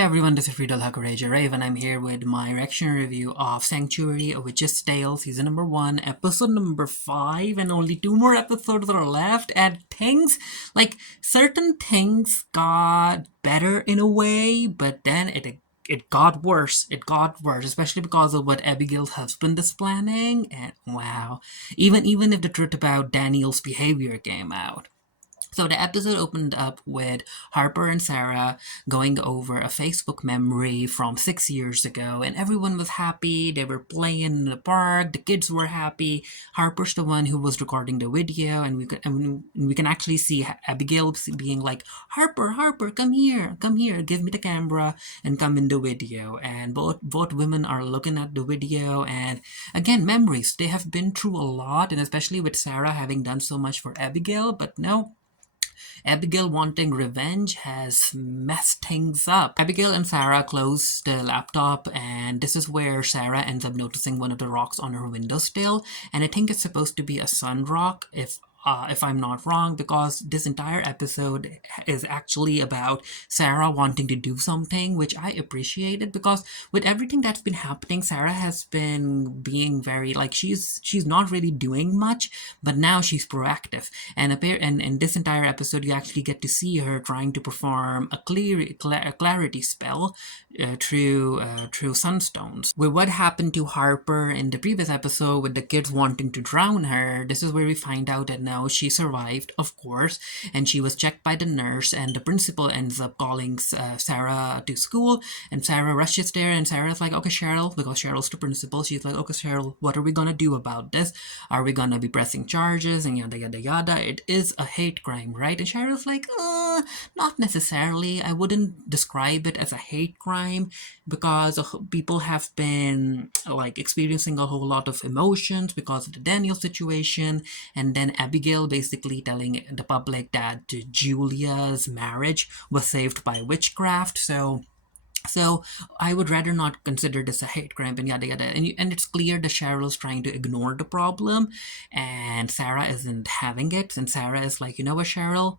everyone, this is Friedel Hakureja Rave, and I'm here with my reaction review of Sanctuary, A Witch's Tale, Season number 1, Episode number 5, and only 2 more episodes are left, and certain things got better in a way, but then it got worse. It got worse, especially because of what Abigail's husband is planning, and wow. Even if the truth about Daniel's behavior came out. So the episode opened up with Harper and Sarah going over a Facebook memory from 6 years ago, and everyone was happy. They were playing in the park. The kids were happy. Harper's the one who was recording the video, and we can actually see Abigail being like, "Harper, Harper, come here, give me the camera, and come in the video." And both women are looking at the video, and again, memories. They have been through a lot, and especially with Sarah having done so much for Abigail, but no. Abigail wanting revenge has messed things up. Abigail and Sarah close the laptop, and this is where Sarah ends up noticing one of the rocks on her windowsill, and I think it's supposed to be a sun rock, if I'm not wrong, because this entire episode is actually about Sarah wanting to do something, which I appreciated, because with everything that's been happening, Sarah has been being very, she's not really doing much, but now she's proactive. And in this entire episode, you actually get to see her trying to perform a clarity spell through sunstones. With what happened to Harper in the previous episode with the kids wanting to drown her, this is where we find out that now she survived, of course, and she was checked by the nurse, and the principal ends up calling Sarah to school, and Sarah rushes there, and Sarah's like, "Okay, Cheryl," because Cheryl's the principal, she's like, "Okay, Cheryl, what are we gonna do about this? Are we gonna be pressing charges?" And yada yada yada. It is a hate crime, right? And Cheryl's like, not necessarily. I wouldn't describe it as a hate crime, because people have been experiencing a whole lot of emotions because of the Daniel situation, and then Abigail basically telling the public that Julia's marriage was saved by witchcraft. So I would rather not consider this a hate crime, and yada yada. And it's clear that Cheryl's trying to ignore the problem, and Sarah isn't having it. And Sarah is like, "You know what, Cheryl?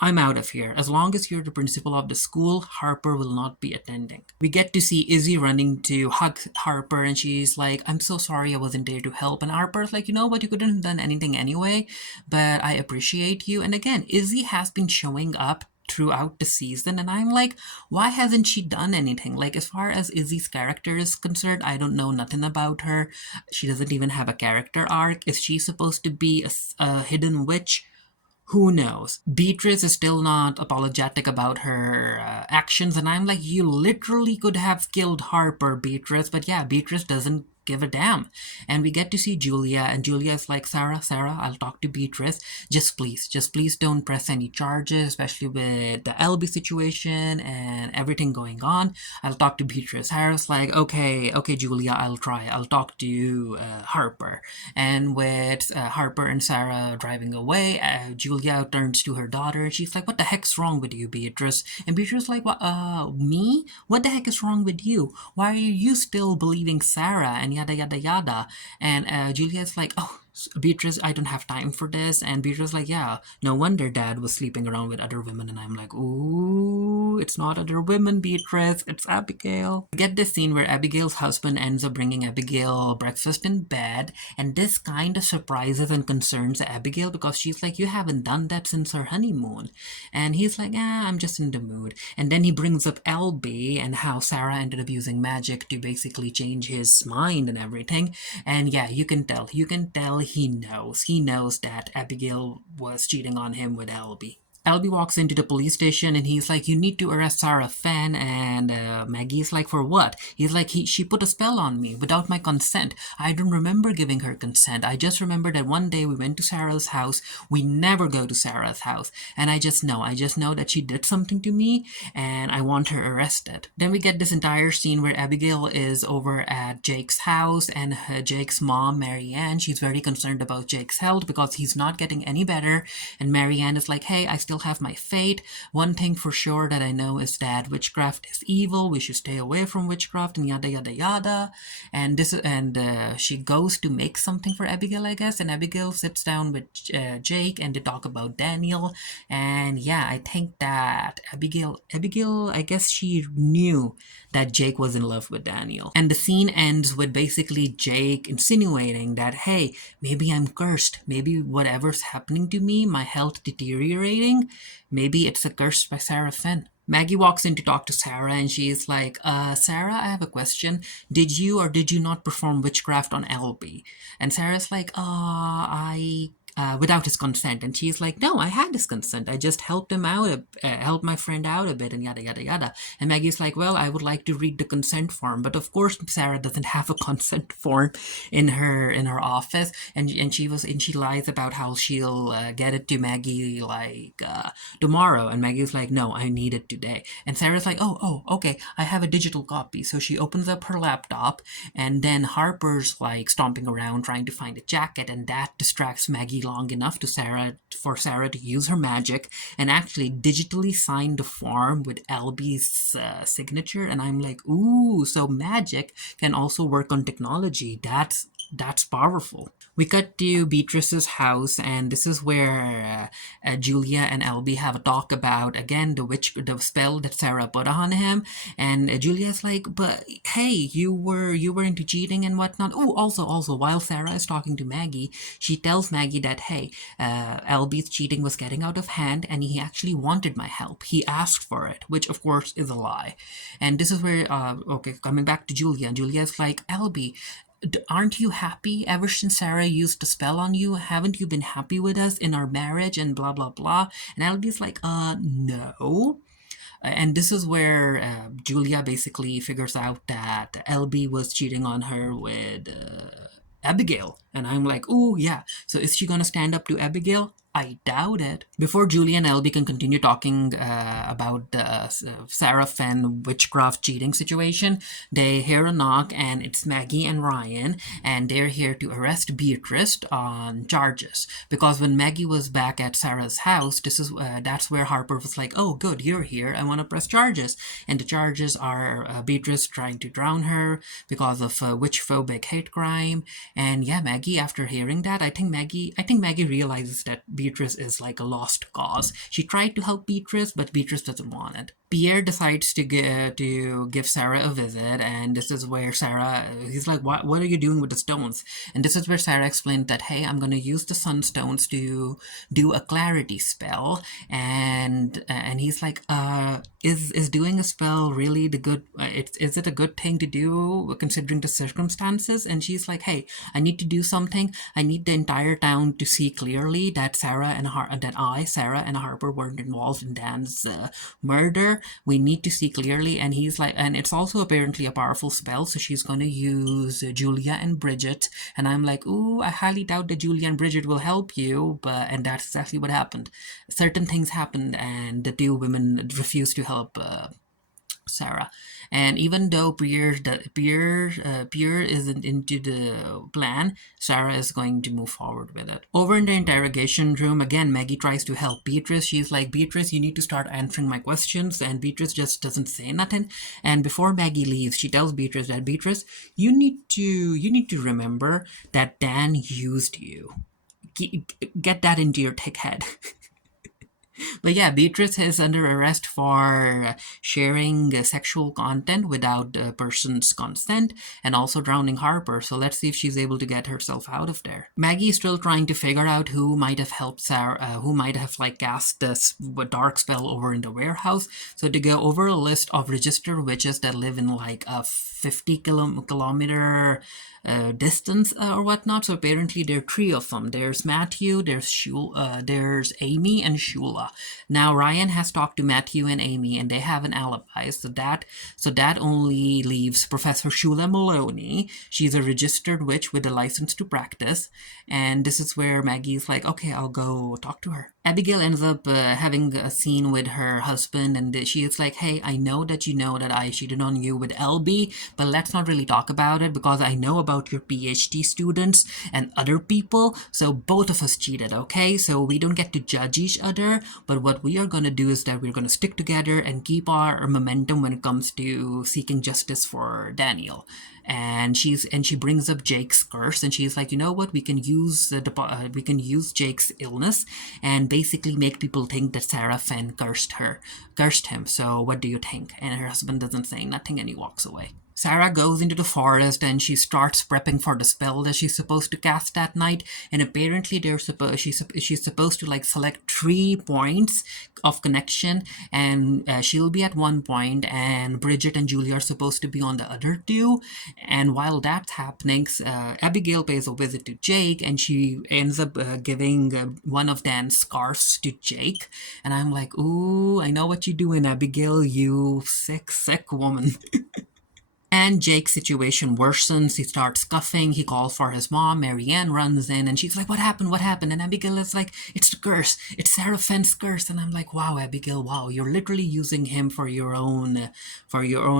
I'm out of here. As long as you're the principal of the school, Harper will not be attending." We get to see Izzy running to hug Harper, and she's like, "I'm so sorry I wasn't there to help." And Harper's like, "You know what? You couldn't have done anything anyway, but I appreciate you." And again, Izzy has been showing up throughout the season, and I'm like, why hasn't she done anything? As far as Izzy's character is concerned, I don't know nothing about her. She doesn't even have a character arc. Is she supposed to be a hidden witch? Who knows? Beatrice is still not apologetic about her actions, and I'm like, you literally could have killed Harper, Beatrice, but yeah, Beatrice doesn't give a damn. And we get to see Julia, and Julia is like, Sarah, I'll talk to Beatrice. Just please don't press any charges, especially with the LB situation and everything going on. I'll talk to Beatrice. Sarah's like, okay, Julia, I'll try. I'll talk to Harper. And with Harper and Sarah driving away, Julia turns to her daughter, and she's like, "What the heck's wrong with you, Beatrice?" And Beatrice's like, "What? Me? What the heck is wrong with you? Why are you still believing Sarah?" And yada yada yada. And Julia's like, "Oh, Beatrice, I don't have time for this." And Beatrice's like, "Yeah, no wonder Dad was sleeping around with other women." And I'm like, ooh, it's not other women, Beatrice, it's Abigail. We get this scene where Abigail's husband ends up bringing Abigail breakfast in bed, and this kind of surprises and concerns Abigail, because she's like, "You haven't done that since our honeymoon." And he's like, "I'm just in the mood." And then he brings up LB and how Sarah ended up using magic to basically change his mind and everything. And yeah, you can tell he knows that Abigail was cheating on him with LB. LB walks into the police station, and he's like, "You need to arrest Sarah Fenn." And Maggie's like, "For what?" He's like, she put a spell on me without my consent. I don't remember giving her consent. I just remember that one day we went to Sarah's house. We never go to Sarah's house. And I just know that she did something to me, and I want her arrested. Then we get this entire scene where Abigail is over at Jake's house, and Jake's mom, Marianne, she's very concerned about Jake's health because he's not getting any better. And Marianne is like, "Hey, I still still have my fate. One thing for sure that I know is that witchcraft is evil. We should stay away from witchcraft and yada yada yada. And she goes to make something for Abigail, I guess. And Abigail sits down with Jake, and they talk about Daniel. And yeah, I think that Abigail, I guess she knew that Jake was in love with Daniel. And the scene ends with basically Jake insinuating that, hey, maybe I'm cursed. Maybe whatever's happening to me, my health deteriorating, maybe it's a curse by Sarah Finn. Maggie walks in to talk to Sarah, and she's like, Sarah, I have a question. Did you or did you not perform witchcraft on LB? And Sarah's like, without his consent. And she's like, no, I had his consent. I just helped him out, helped my friend out a bit, and yada, yada, yada. And Maggie's like, well, I would like to read the consent form. But of course, Sarah doesn't have a consent form in her office. And she lies about how she'll get it to Maggie like tomorrow. And Maggie's like, no, I need it today. And Sarah's like, oh, okay, I have a digital copy. So she opens up her laptop, and then Harper's like stomping around trying to find a jacket, and that distracts Maggie long enough for Sarah to use her magic and actually digitally sign the form with LB's signature. And I'm like, ooh, so magic can also work on technology. That's powerful. We cut to Beatrice's house, and this is where Julia and LB have a talk about, again, the spell that Sarah put on him. And Julia's like, but hey, you were into cheating and whatnot. Oh, also, while Sarah is talking to Maggie, she tells Maggie that, hey, LB's cheating was getting out of hand, and he actually wanted my help. He asked for it, which of course is a lie. And this is where, coming back to Julia, Julia's like, LB, aren't you happy ever since Sarah used the spell on you? Haven't you been happy with us in our marriage and blah, blah, blah? And LB's like, no. And this is where Julia basically figures out that LB was cheating on her with Abigail. And I'm like, oh, yeah. So is she going to stand up to Abigail? I doubt it. Before Julia and LB can continue talking about the Sarah Fenn witchcraft cheating situation, they hear a knock, and it's Maggie and Ryan, and they're here to arrest Beatrice on charges. Because when Maggie was back at Sarah's house, that's where Harper was like, oh, good, you're here. I want to press charges. And the charges are Beatrice trying to drown her because of witch-phobic hate crime. And yeah, Maggie, after hearing that, I think Maggie realizes that Beatrice is like a lost cause. She tried to help Beatrice, but Beatrice doesn't want it. Pierre decides to give Sarah a visit, and this is where he's like, what are you doing with the stones? And this is where Sarah explained that, hey, I'm going to use the sunstones to do a clarity spell. And he's like, is doing a spell really the good, is it a good thing to do considering the circumstances? And she's like, hey, I need to do something. I need the entire town to see clearly that Sarah and Harper weren't involved in Dan's murder. We need to see clearly. And he's like, and it's also apparently a powerful spell, so she's going to use Julia and Bridget. And I'm like, ooh, I highly doubt that Julia and Bridget will help you. And that's exactly what happened. Certain things happened, and the two women refused to help Sarah. And even though Pierre isn't into the plan, Sarah is going to move forward with it. Over in the interrogation room, again, Maggie tries to help Beatrice. She's like, Beatrice, you need to start answering my questions. And Beatrice just doesn't say nothing. And before Maggie leaves, she tells Beatrice that, Beatrice, you need to remember that Dan used you. Get that into your thick head. But yeah, Beatrice is under arrest for sharing sexual content without the person's consent and also drowning Harper. So let's see if she's able to get herself out of there. Maggie is still trying to figure out who might have helped Sarah, who might have like cast this dark spell over in the warehouse. So to go over a list of registered witches that live in like a 50-kilometer distance or whatnot. So apparently there are three of them. There's Matthew, there's Amy, and Shula. Now Ryan has talked to Matthew and Amy, and they have an alibi. So that only leaves Professor Shula Maloney. She's a registered witch with a license to practice, and this is where Maggie's like, okay, I'll go talk to her. Abigail ends up having a scene with her husband, and she is like, "Hey, I know that you know that I cheated on you with LB, but let's not really talk about it because I know about your PhD students and other people. So both of us cheated, okay? So we don't get to judge each other. But what we are gonna do is that we're gonna stick together and keep our momentum when it comes to seeking justice for Daniel." And she brings up Jake's curse, and she's like, you know what, we can use Jake's illness and basically make people think that Sarah Fenn cursed him. So what do you think? And her husband doesn't say nothing, and he walks away. Sarah goes into the forest and she starts prepping for the spell that she's supposed to cast that night. And apparently, she's supposed to like select 3 points of connection, and she'll be at one point, and Bridget and Julia are supposed to be on the other two. And while that's happening, Abigail pays a visit to Jake, and she ends up giving one of Dan's scarves to Jake. And I'm like, ooh, I know what you're doing, Abigail, you sick, sick woman. And Jake's situation worsens. He starts scuffing. He calls for his mom. Marianne runs in, and she's like, "What happened? What happened?" And Abigail is like, "It's the curse. It's Sarah Fenn's curse." And I'm like, "Wow, Abigail, wow, you're literally using him for your own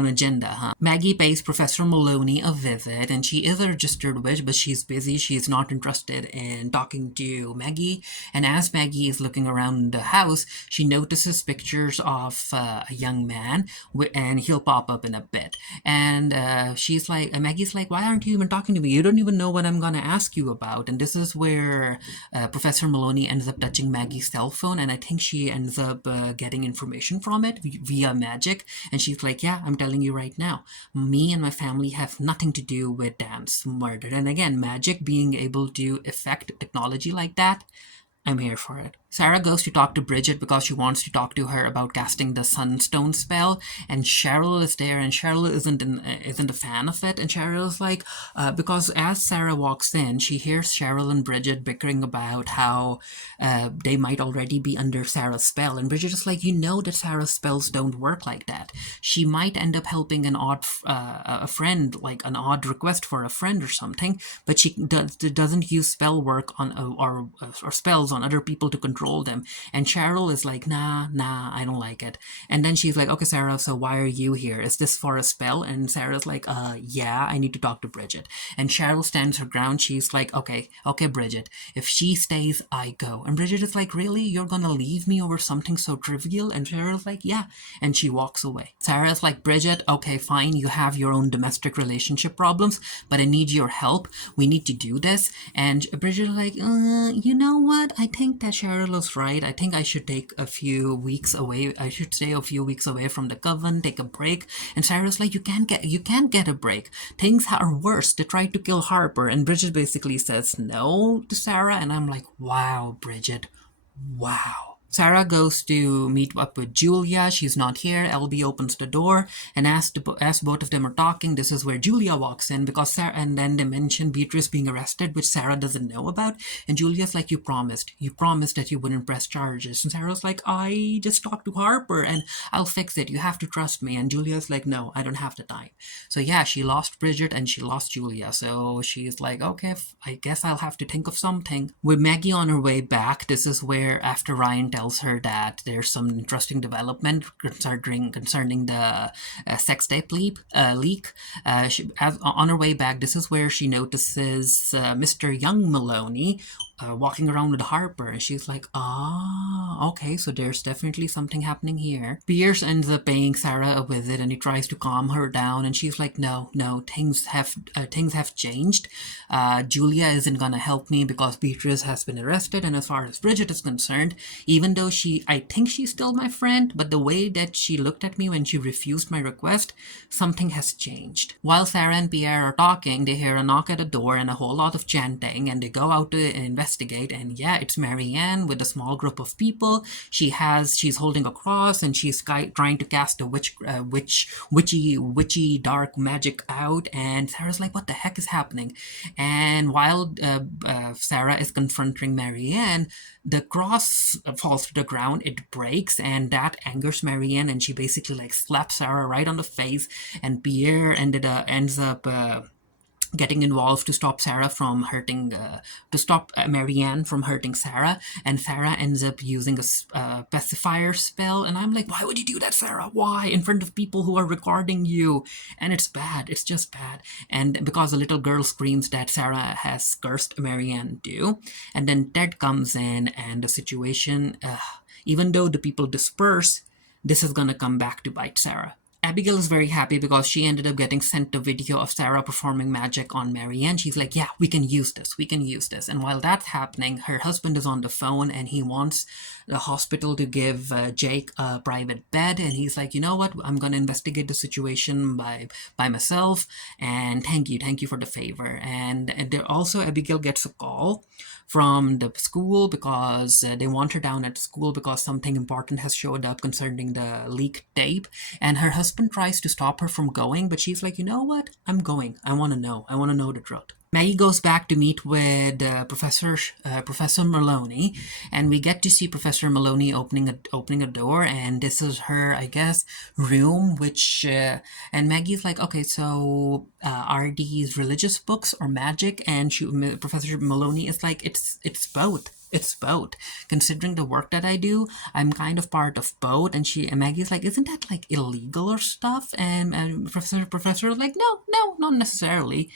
agenda, huh?" Maggie pays Professor Maloney a visit, and she is a registered witch, but she's busy. She's not interested in talking to Maggie. And as Maggie is looking around the house, she notices pictures of a young man, and he'll pop up in a bit. And she's like, Maggie's like, "Why aren't you even talking to me? You don't even know what I'm gonna ask you about." And this is where Professor Maloney ends up touching Maggie's cell phone, and I think she ends up getting information from it via magic. And she's like, "Yeah, I'm telling you right now, me and my family have nothing to do with Dan's murder." And again, magic being able to affect technology like that, I'm here for it. Sarah goes to talk to Bridget because she wants to talk to her about casting the Sunstone spell, and Cheryl is there, and Cheryl isn't a fan of it, and Cheryl's like, because as Sarah walks in, she hears Cheryl and Bridget bickering about how they might already be under Sarah's spell, and Bridget is like, you know that Sarah's spells don't work like that. She might end up helping a friend, like an odd request for a friend or something, but she doesn't use spell work on or spells on other people to control them. And Cheryl is like, nah, I don't like it. And then she's like, "Okay, Sarah, so why are you here? Is this for a spell?" And Sarah's like, yeah, I need to talk to Bridget." And Cheryl stands her ground. She's like, okay, Bridget, if she stays, I go." And Bridget is like, "Really? You're gonna leave me over something so trivial?" And Cheryl's like, "Yeah." And she walks away. Sarah's like, "Bridget, okay, fine, you have your own domestic relationship problems, but I need your help. We need to do this." And Bridget is like, you know what? I think that Cheryl is right. I think I should take a few weeks away. I should stay a few weeks away from the coven, take a break." And Sarah's like, you can't get a break. Things are worse. They tried to kill Harper. And Bridget basically says no to Sarah. And I'm like, wow, Bridget, wow. Sarah goes to meet up with Julia. She's not here. LB opens the door, and as both of them are talking, this is where Julia walks in, because Sarah, and then they mention Beatrice being arrested, which Sarah doesn't know about. And Julia's like, you promised that you wouldn't press charges." And Sarah's like, "I just talked to Harper and I'll fix it. You have to trust me." And Julia's like, "No, I don't have the time." So yeah, she lost Bridget and she lost Julia. So she's like, okay, I guess I'll have to think of something. With Maggie on her way back, this is where, after Ryan tells her that there's some interesting development concerning the sex tape leak, on her way back, this is where she notices Mr. Young Maloney walking around with Harper, and she's like, okay, so there's definitely something happening here. Pierce ends up paying Sarah a visit, and he tries to calm her down, and she's like, no, things have changed. Julia isn't gonna help me because Beatrice has been arrested, and as far as Bridget is concerned, even though I think she's still my friend, but the way that she looked at me when she refused my request, something has changed. While Sarah and Pierre are talking, they hear a knock at the door and a whole lot of chanting, and they go out to investigate, and yeah, it's Marianne with a small group of people. She's holding a cross, and she's trying to cast a witchy dark magic out, and Sarah's like, what the heck is happening? And while Sarah is confronting Marianne, the cross falls to the ground, it breaks, and that angers Marianne, and she basically like slaps Sarah right on the face, and Pierre ends up getting involved to stop to stop Marianne from hurting Sarah, and Sarah ends up using a pacifier spell, and I'm like, why would you do that, Sarah? Why? In front of people who are recording you? And it's bad, it's just bad. And because the little girl screams that Sarah has cursed Marianne too, and then Ted comes in, and the situation, even though the people disperse, this is gonna come back to bite Sarah. Abigail is very happy because she ended up getting sent a video of Sarah performing magic on Marianne. She's like, yeah, we can use this. We can use this. And while that's happening, her husband is on the phone and he wants the hospital to give Jake a private bed. And he's like, you know what? I'm going to investigate the situation by myself. And thank you for the favor. And there also, Abigail gets a call from the school because they want her down at school because something important has showed up concerning the leaked tape, and her husband tries to stop her from going, but she's like, you know what, I'm going. I want to know. I want to know the truth. Maggie goes back to meet with Professor Maloney, and we get to see Professor Maloney opening a door, and this is her, I guess, room. Which and Maggie's like, okay, so are these religious books or magic? And Professor Maloney is like, it's both. It's both. Considering the work that I do, I'm kind of part of both. And Maggie's like, isn't that like illegal or stuff? And Professor is like, no, not necessarily.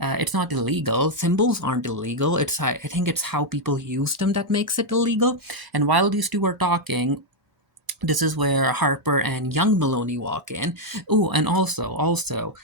It's not illegal. Symbols aren't illegal. I think it's how people use them that makes it illegal. And while these two are talking, this is where Harper and young Maloney walk in. Oh, and also,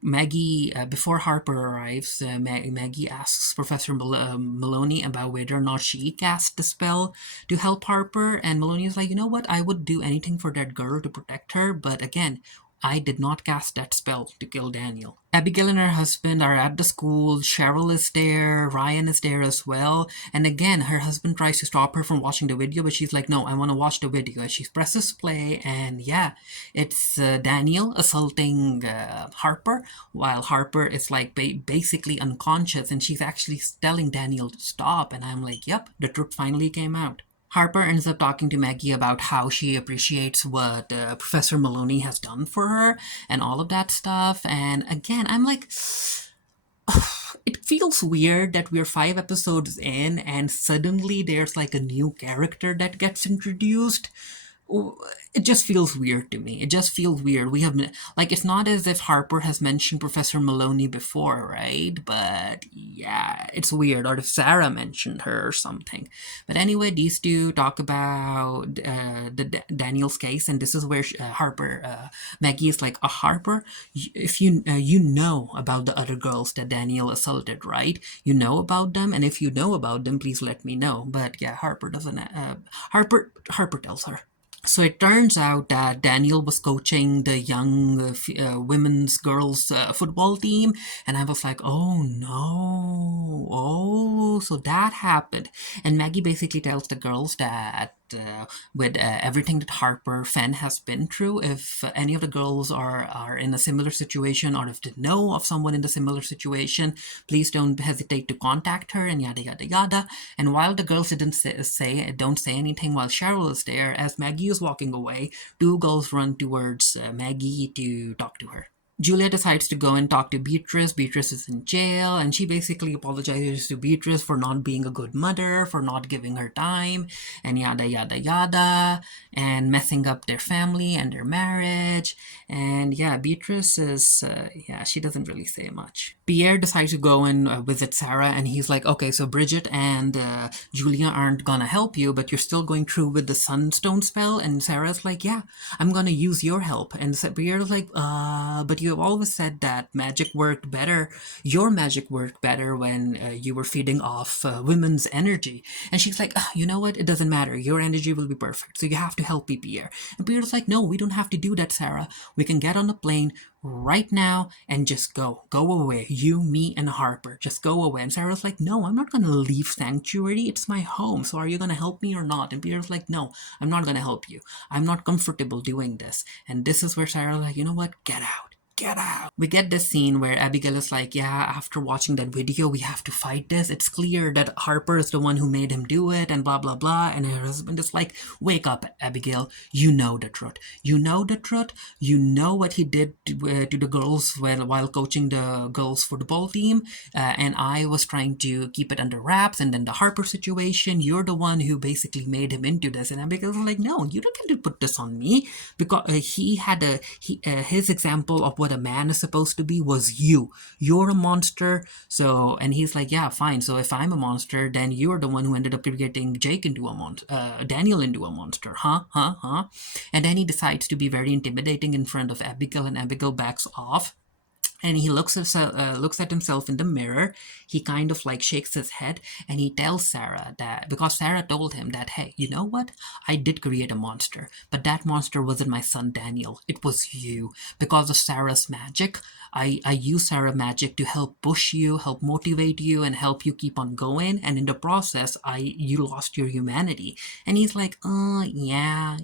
Maggie, before Harper arrives, Maggie asks Professor Maloney about whether or not she cast the spell to help Harper, and Maloney is like, you know what, I would do anything for that girl to protect her, but again, I did not cast that spell to kill Daniel. Abigail and her husband are at the school. Cheryl is there. Ryan is there as well. And again, her husband tries to stop her from watching the video, but she's like, no, I want to watch the video. And she presses play, and yeah, it's Daniel assaulting Harper, while Harper is like basically unconscious, and she's actually telling Daniel to stop. And I'm like, yep, the truth finally came out. Harper ends up talking to Maggie about how she appreciates what Professor Maloney has done for her and all of that stuff. And again, I'm like, it feels weird that we're 5 episodes in and suddenly there's like a new character that gets introduced. It just feels weird to me. It just feels weird. We have like, it's not as if Harper has mentioned Professor Maloney before, right? But yeah, it's weird. Or if Sarah mentioned her or something. But anyway, these two talk about Daniel's case, and this is where Maggie is like, Harper, if you know about the other girls that Daniel assaulted, right? You know about them, and if you know about them, please let me know. But yeah, Harper doesn't. Harper tells her. So it turns out that Daniel was coaching the young women's girls football team, and I was like, oh no, so that happened. And Maggie basically tells the girls that with everything that Harper Fenn has been through, if any of the girls are in a similar situation, or if they know of someone in a similar situation, please don't hesitate to contact her, and yada yada yada. And while the girls don't say anything while Cheryl is there, as Maggie is walking away, two girls run towards Maggie to talk to her. Julia decides to go and talk to Beatrice. Beatrice is in jail, and she basically apologizes to Beatrice for not being a good mother, for not giving her time, and yada yada yada, and messing up their family and their marriage. And yeah, Beatrice is, she doesn't really say much. Pierre decides to go and visit Sarah, and he's like, okay, so Bridget and Julia aren't gonna help you, but you're still going through with the Sunstone spell. And Sarah's like, yeah, I'm gonna use your help. And Pierre's like, but you have always said that magic worked better. Your magic worked better when you were feeding off women's energy. And she's like, you know what? It doesn't matter. Your energy will be perfect. So you have to help me, Pierre. And Pierre's like, no, we don't have to do that, Sarah. We can get on a plane right now and just go away, you, me, and Harper, just go away. And Sarah's like, no, I'm not gonna leave Sanctuary, it's my home, so are you gonna help me or not? And Peter's like, no, I'm not gonna help you, I'm not comfortable doing this. And this is where Sarah's like, you know what, get out. get out. We get this scene where Abigail is like, yeah, after watching that video, we have to fight this. It's clear that Harper is the one who made him do it, and blah, blah, blah. And her husband is like, wake up, Abigail. You know the truth. You know the truth. You know what he did to the girls while coaching the girls for the ball team. And I was trying to keep it under wraps. And then the Harper situation, you're the one who basically made him into this. And Abigail's like, no, you don't get to put this on me, because he had his example of what a man is supposed to be was you. You're a monster. So, and he's like, yeah, fine. So if I'm a monster, then you're the one who ended up creating Jake into a monster, Daniel into a monster, huh? And then he decides to be very intimidating in front of Abigail, and Abigail backs off. And he looks at himself in the mirror. He kind of like shakes his head, and he tells Sarah that, because Sarah told him that, hey, you know what? I did create a monster, but that monster wasn't my son Daniel. It was you. Because of Sarah's magic, I use Sarah's magic to help push you, help motivate you, and help you keep on going. And in the process, you lost your humanity. And he's like, yeah,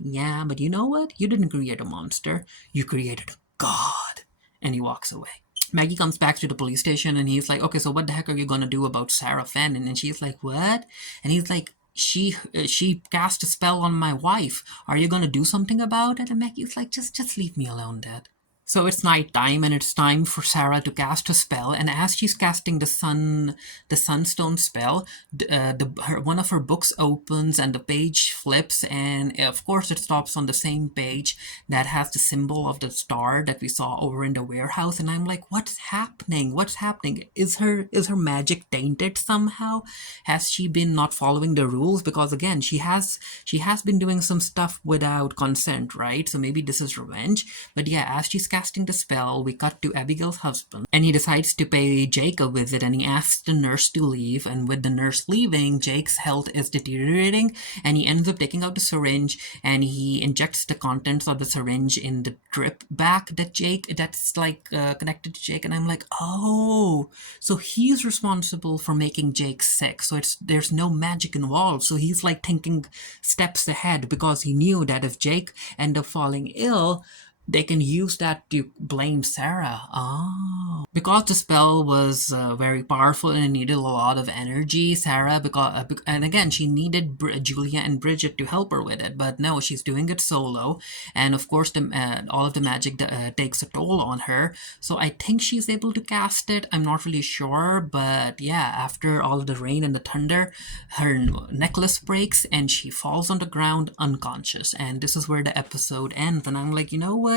but you know what? You didn't create a monster. You created a god. And he walks away. Maggie comes back to the police station, and he's like, okay, so what the heck are you gonna do about Sarah Fenn? And she's like, what? And he's like, she cast a spell on my wife. Are you gonna do something about it? And Maggie's like, just leave me alone, Dad. So it's night time, and it's time for Sarah to cast a spell. And as she's casting the sunstone spell, one of her books opens, and the page flips, and of course it stops on the same page that has the symbol of the star that we saw over in the warehouse. And I'm like, what's happening? What's happening? Is her magic tainted somehow? Has she been not following the rules? Because again, she has been doing some stuff without consent, right? So maybe this is revenge. But yeah, as she's casting the spell, we cut to Abigail's husband, and he decides to pay Jake a visit, and he asks the nurse to leave. And with the nurse leaving, Jake's health is deteriorating, and he ends up taking out the syringe, and he injects the contents of the syringe in the drip bag that's like connected to Jake. And I'm like, oh, so he's responsible for making Jake sick. So there's no magic involved. So he's like thinking steps ahead, because he knew that if Jake ended up falling ill, they can use that to blame Sarah. Oh. Because the spell was very powerful and it needed a lot of energy, Sarah, and again, she needed Julia and Bridget to help her with it. But no, she's doing it solo. And of course, all of the magic takes a toll on her. So I think she's able to cast it. I'm not really sure. But yeah, after all of the rain and the thunder, her necklace breaks and she falls on the ground unconscious. And this is where the episode ends. And I'm like, you know what?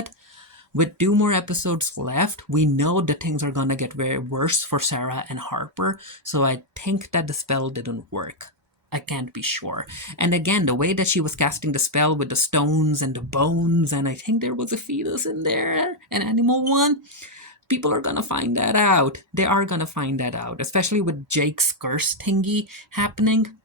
With 2 more episodes left, we know that things are gonna get very worse for Sarah and Harper. So I think that the spell didn't work. I can't be sure. And again, the way that she was casting the spell with the stones and the bones, and I think there was a fetus in there, an animal one. People are gonna find that out. They are gonna find that out, especially with Jake's curse thingy happening,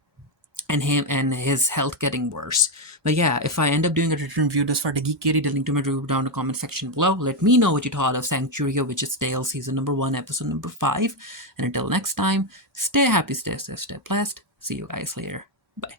and him and his health getting worse. But yeah, if I end up doing a written review this for the Geek Kitty, the link to my review down in the comment section below. Let me know what you thought of Sanctuary of Witch's Tale season number 1, episode number 5. And until next time, stay happy, stay safe, stay blessed. See you guys later. Bye.